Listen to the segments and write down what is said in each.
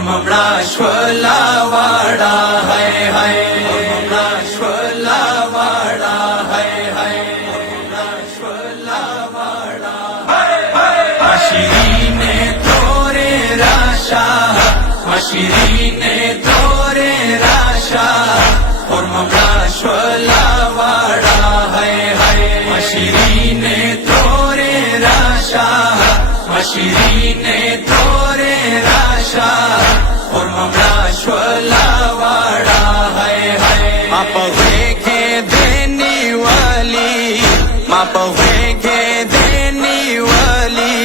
ममड़ा श्वला वाड़ा है ममड़ा श्वला वाड़ा है ममड़ा श्वला वाड़ा मशीने तोरे राशा मशीने तोरे राशा ममड़ा श्वला वाड़ा है मशीने तोरे राशा मशीने तोरे राशा ममड़ा श्वला वाड़ा है माप के देनी वाली माप के देनी वाली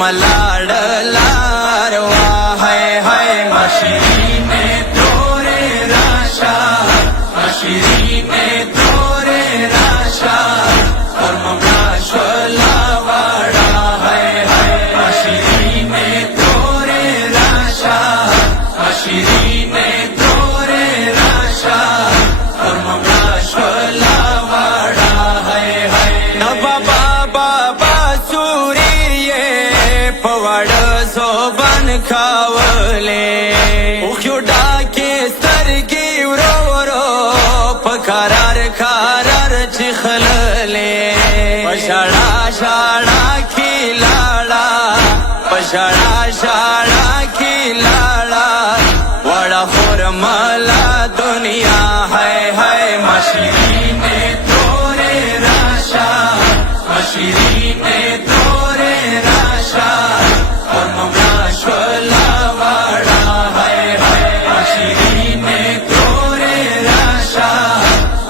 मलाड लारवा है मशीने तोरे राशा मशीने तोरे राशा ममड़ा श्वला वाड़ा है मशीने तोरे राशा मशीने तोरे राशा ममड़ा श्वला वाड़ा है बाबा बाबा सूरिये पवाड सोबन खावले उख्युडा के सरगी वरो पखारार खारार चिखलले पशाड़ा शाड़ा खिलाड़ा पशाड़ा शाड़ा खिलाड़ा वड़ा फॉर्मला दुनिया है मशीने तोरे राशा मशीने तोरे राशा ममड़ा श्वला वाड़ा है मशीने तोरे राशा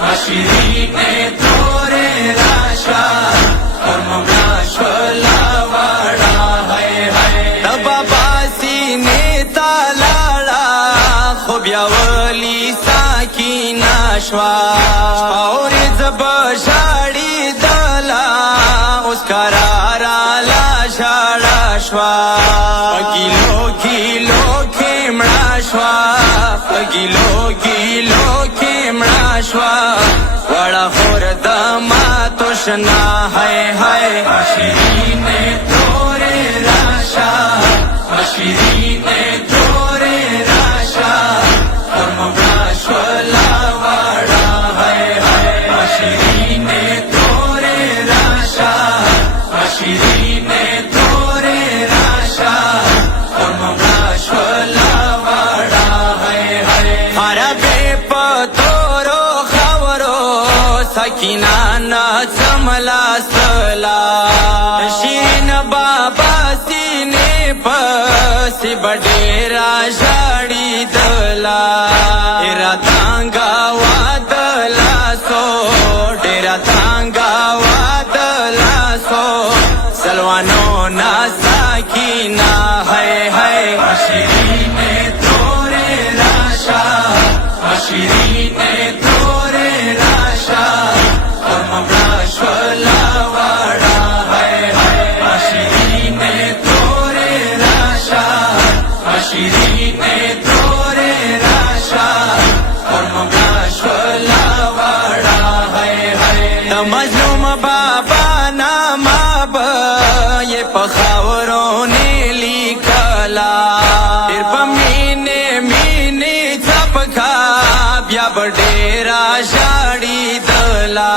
मशीने तोरे राशा ममड़ा श्वला वाड़ा है बाबा सीने तालाड़ा खुब्यावली साकीना श्वा और जबशाड़ी दला उसका राला शाड़ा श्वा kilo kilo Khemda श्वा kilo kilo Khemda श्वा बड़ा खोर दमा तुषना है मशीने तोरे राशा मशीने तोरे राशा ममड़ा श्वला वाड़ा है मशीने तोरे राशा मशीने तोरे राशा ममड़ा श्वला वाड़ा है हरा बेपतोरो खबरो सकीना न चमला सला शीन बाबा सीने पसी बडेरा शाड़ी दला तेरा तांगा वादला सो तेरा तांगा वादला सो सलवानो ना साकीना है मशीने तोरे राशा मशीने तोरे राशा ममड़ा श्वला वाड़ा है मशीने तोरे राशा मशीने तोरे राशा ममड़ा श्वला वाड़ा है मजलूम बाबा नामाब ये पखावरों ने लिखला फिर पमीने मीने छपखा ब्या बडेरा शाड़ी दला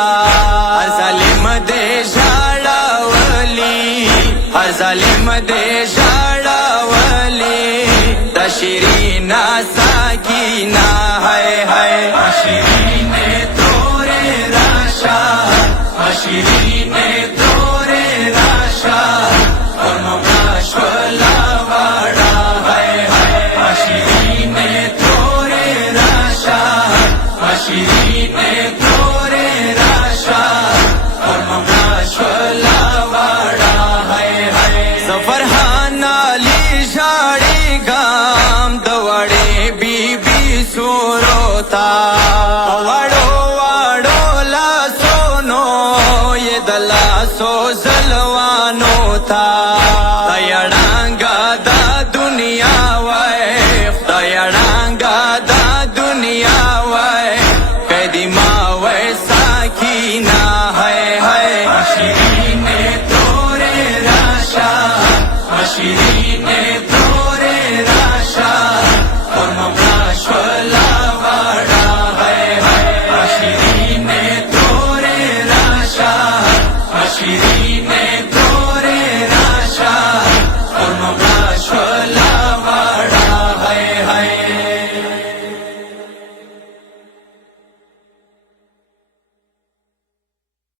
हर सालिम दे शाड़ावली हर सालिम दे शाड़ावली दशरीना साकीना